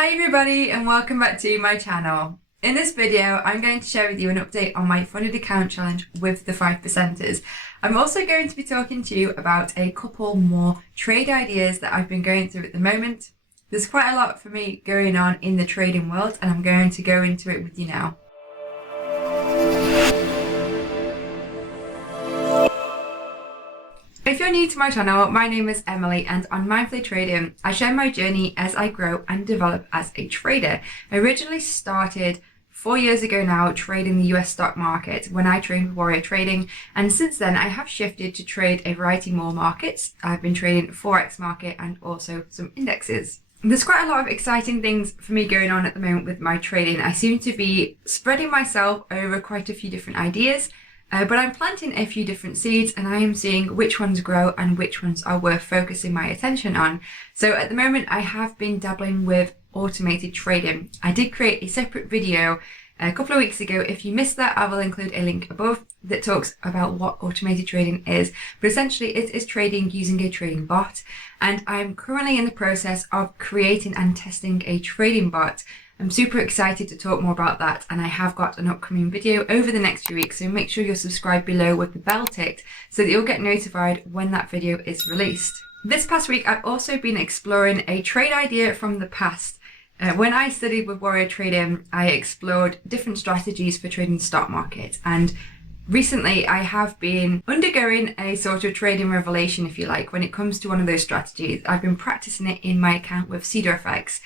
Hi everybody and welcome back to my channel. In this video I'm going to share with you an update on my funded account challenge with the 5%ers. I'm also going to be talking to you about a couple more trade ideas that I've been going through at the moment. There's quite a lot for me going on in the trading world and I'm going to go into it with you now. If you're new to my channel, my name is Emily and on Mindfully Trading, I share my journey as I grow and develop as a trader. I originally started 4 years ago now trading the US stock market when I trained with Warrior Trading, and since then I have shifted to trade a variety more markets. I've been trading Forex market and also some indexes. There's quite a lot of exciting things for me going on at the moment with my trading. I seem to be spreading myself over quite a few different ideas. But I'm planting a few different seeds and I am seeing which ones grow and which ones are worth focusing my attention on. So at the moment I have been dabbling with automated trading. I did create a separate video a couple of weeks ago. If you missed that, I will include a link above that talks about what automated trading is. But essentially it is trading using a trading bot, and I'm currently in the process of creating and testing a trading bot. I'm super excited to talk more about that, and I have got an upcoming video over the next few weeks, so make sure you're subscribed below with the bell ticked so that you'll get notified when that video is released. This past week I've also been exploring a trade idea from the past. When I studied with Warrior Trading, I explored different strategies for trading the stock market, and recently I have been undergoing a sort of trading revelation, if you like, when it comes to one of those strategies. I've been practicing it in my account with CADCHF.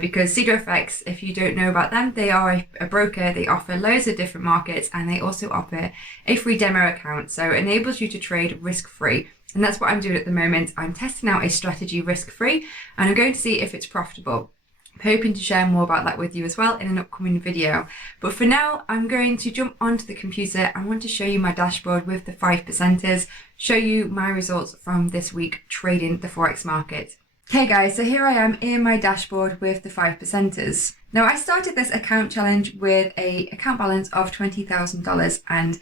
Because CADCHF, if you don't know about them, they are a broker. They offer loads of different markets and they also offer a free demo account. So it enables you to trade risk-free. And that's what I'm doing at the moment. I'm testing out a strategy risk-free and I'm going to see if it's profitable. I'm hoping to share more about that with you as well in an upcoming video. But for now, I'm going to jump onto the computer. I want to show you my dashboard with the 5%ers, show you my results from this week trading the Forex market. Hey guys, so here I am in my dashboard with the 5%ers. Now I started this account challenge with an account balance of $20,000, and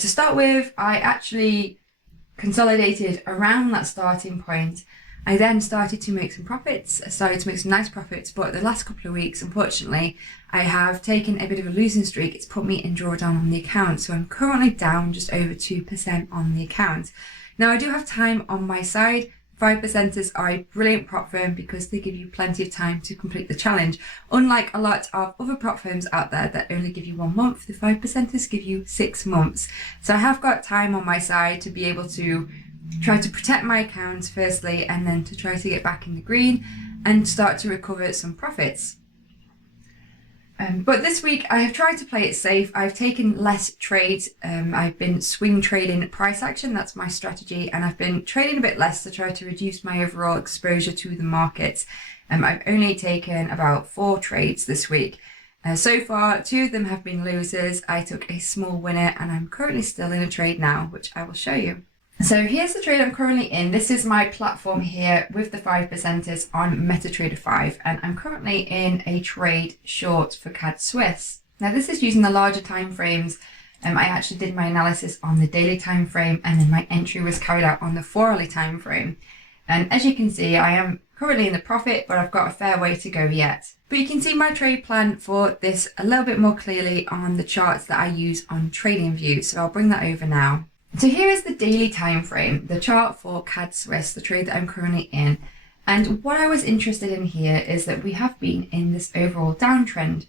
to start with I actually consolidated around that starting point. I then started to make some profits. I started to make some nice profits, but the last couple of weeks, unfortunately, I have taken a bit of a losing streak. It's put me in drawdown on the account, so I'm currently down just over 2% on the account. Now I do have time on my side. 5%ers are a brilliant prop firm because they give you plenty of time to complete the challenge. Unlike a lot of other prop firms out there that only give you 1 month, the 5%ers give you 6 months. So I have got time on my side to be able to try to protect my accounts firstly, and then to try to get back in the green and start to recover some profits. But this week I have tried to play it safe. I've taken less trades. I've been swing trading price action, that's my strategy, and I've been trading a bit less to try to reduce my overall exposure to the markets. I've only taken about 4 trades this week. So far 2 of them have been losers. I took a small winner and I'm currently still in a trade now, which I will show you. So here's the trade I'm currently in. This is my platform here with the 5%ers on MetaTrader 5, and I'm currently in a trade short for CADCHF. Now this is using the larger time frames. I actually did my analysis on the daily time frame, and then my entry was carried out on the 4-hourly time frame. And as you can see, I am currently in the profit, but I've got a fair way to go yet. But you can see my trade plan for this a little bit more clearly on the charts that I use on TradingView. So I'll bring that over now. So here is the daily time frame, the chart for CADCHF, the trade that I'm currently in. And what I was interested in here is that we have been in this overall downtrend.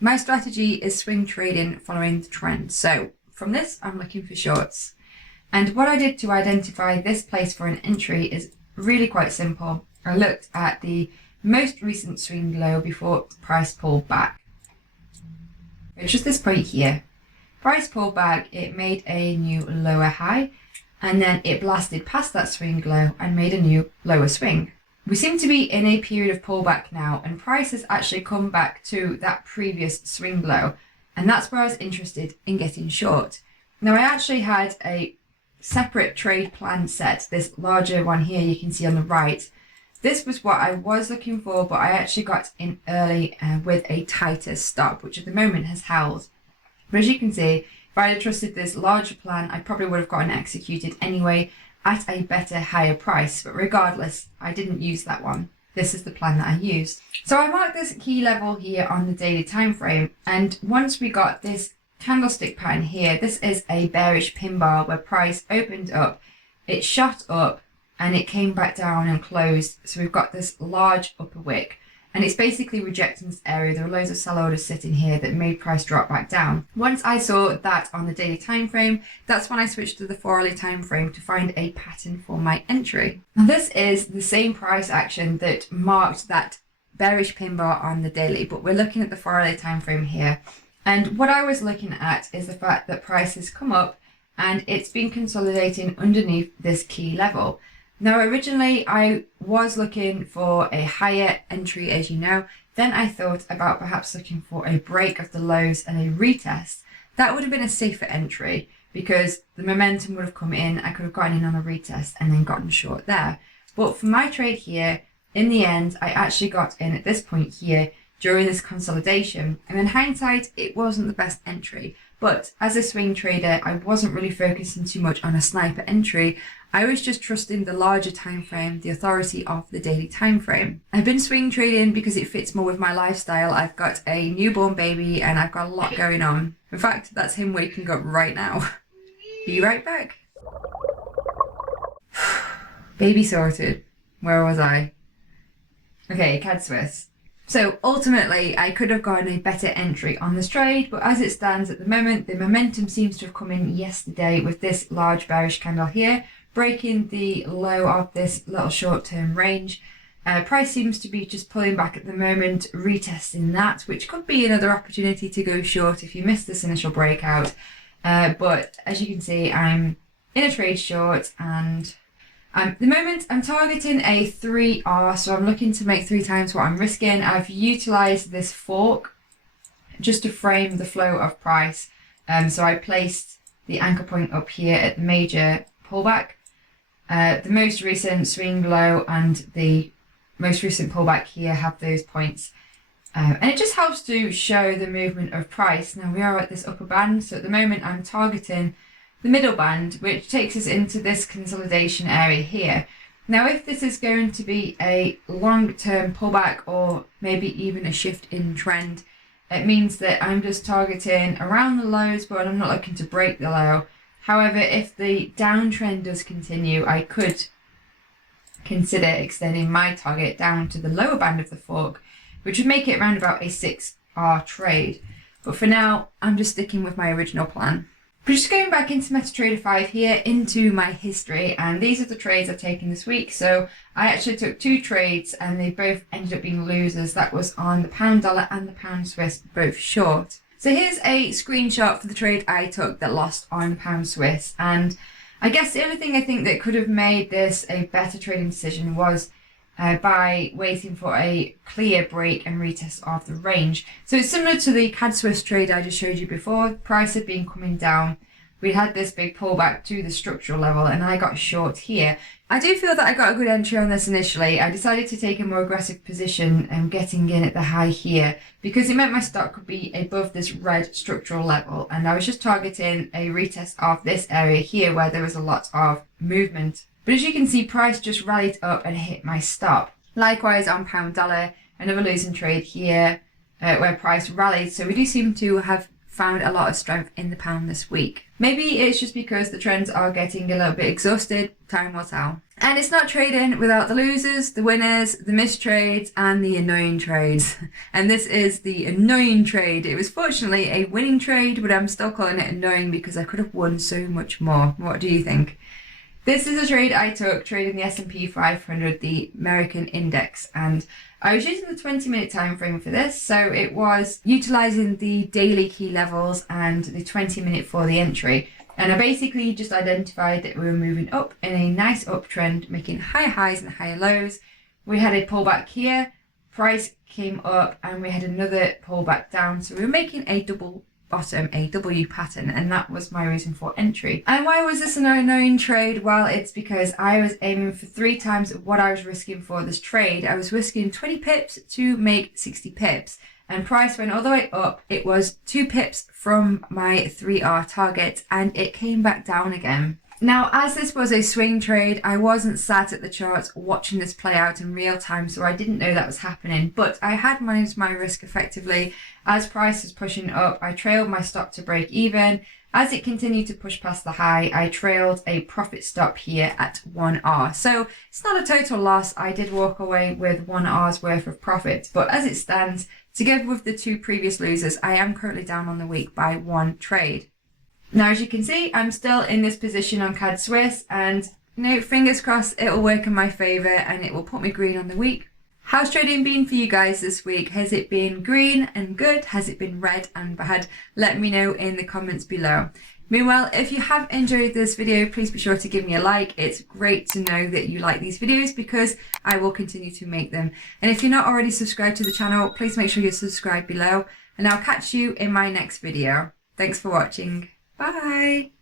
My strategy is swing trading following the trend. So from this, I'm looking for shorts. And what I did to identify this place for an entry is really quite simple. I looked at the most recent swing low before the price pulled back. It's just this point here. Price pulled back, it made a new lower high, and then it blasted past that swing low and made a new lower swing. We seem to be in a period of pullback now, and price has actually come back to that previous swing low, and that's where I was interested in getting short. Now I actually had a separate trade plan set, this larger one here you can see on the right. This was what I was looking for, but I actually got in early with a tighter stop, which at the moment has held. But as you can see, if I had trusted this larger plan, I probably would have gotten executed anyway at a better, higher price. But regardless, I didn't use that one. this is the plan that I used. So I marked this key level here on the daily time frame, and once we got this candlestick pattern here, this is a bearish pin bar where price opened up, it shot up, and it came back down and closed. So we've got this large upper wick, and it's basically rejecting this area. There are loads of sell orders sitting here that made price drop back down. Once I saw that on the daily time frame, that's when I switched to the 4-hourly time frame to find a pattern for my entry. Now this is the same price action that marked that bearish pin bar on the daily, but we're looking at the 4-hourly time frame here. And what I was looking at is the fact that price has come up and it's been consolidating underneath this key level. Now, originally I was looking for a higher entry, as you know. Then I thought about perhaps looking for a break of the lows and a retest. That would have been a safer entry because the momentum would have come in. I could have gotten in on a retest and then gotten short there. But for my trade here, in the end, I actually got in at this point here during this consolidation. And in hindsight, it wasn't the best entry. But as a swing trader, I wasn't really focusing too much on a sniper entry. I was just trusting the larger time frame, the authority of the daily time frame. I've been swing trading because it fits more with my lifestyle. I've got a newborn baby and I've got a lot going on. In fact, that's him waking up right now. Be right back. Baby sorted. Where was I? Okay, CADCHF. So ultimately, I could have gotten a better entry on this trade, but as it stands at the moment, the momentum seems to have come in yesterday with this large bearish candle here, breaking the low of this little short-term range. Price seems to be just pulling back at the moment, retesting that, which could be another opportunity to go short if you missed this initial breakout. But as you can see, I'm in a trade short, and at the moment I'm targeting a 3R, so I'm looking to make 3 times what I'm risking. I've utilized this fork just to frame the flow of price. So I placed the anchor point up here at the major pullback. The most recent swing low and the most recent pullback here have those points. And it just helps to show the movement of price. Now we are at this upper band, so at the moment I'm targeting the middle band, which takes us into this consolidation area here. Now if this is going to be a long-term pullback or maybe even a shift in trend, it means that I'm just targeting around the lows, but I'm not looking to break the low. However, if the downtrend does continue, I could consider extending my target down to the lower band of the fork, which would make it around about a 6R trade. But for now, I'm just sticking with my original plan. But just going back into MetaTrader 5 here, into my history, and these are the trades I've taken this week. So I actually took 2 trades and they both ended up being losers. That was on the pound dollar and the pound Swiss, both short. So here's a screenshot for the trade I took that lost on the pound Swiss. And I guess the only thing I think that could have made this a better trading decision was by waiting for a clear break and retest of the range. So it's similar to the CADCHF trade I just showed you before. Price had been coming down. We had this big pullback to the structural level and I got short here. I do feel that I got a good entry on this initially. I decided to take a more aggressive position and getting in at the high here because it meant my stock could be above this red structural level, and I was just targeting a retest of this area here where there was a lot of movement. But as you can see, price just rallied up and hit my stop. Likewise on pound dollar, another losing trade here where price rallied. So we do seem to have found a lot of strength in the pound this week. Maybe it's just because the trends are getting a little bit exhausted. Time will tell. And it's not trading without the losers, the winners, the missed trades, and the annoying trades. And this is the annoying trade. It was fortunately a winning trade, but I'm still calling it annoying because I could have won so much more. What do you think? This is a trade I took trading the S&P 500, the American index, and I was using the 20-minute time frame for this, so it was utilizing the daily key levels and the 20-minute for the entry. And I basically just identified that we were moving up in a nice uptrend, making higher highs and higher lows. We had a pullback here, price came up, and we had another pullback down, so we were making a double bottom, a W pattern, and that was my reason for entry. And why was this an annoying trade? Well, it's because I was aiming for 3 times what I was risking for this trade. I was risking 20 pips to make 60 pips, and price went all the way up. It was 2 pips from my 3R target and it came back down again. Now, as this was a swing trade, I wasn't sat at the charts watching this play out in real time, so I didn't know that was happening, but I had managed my risk effectively. As price was pushing up, I trailed my stop to break even. As it continued to push past the high, I trailed a profit stop here at 1R. So it's not a total loss. I did walk away with 1R's worth of profit, but as it stands, together with the two previous losers, I am currently down on the week by one trade. Now, as you can see, I'm still in this position on CAD Swiss, and fingers crossed it'll work in my favor and it will put me green on the week. How's trading been for you guys this week? Has it been green and good? Has it been red and bad? Let me know in the comments below. Meanwhile, if you have enjoyed this video, please be sure to give me a like. It's great to know that you like these videos because I will continue to make them. And if you're not already subscribed to the channel, please make sure you subscribe below, and I'll catch you in my next video. Thanks for watching. Bye.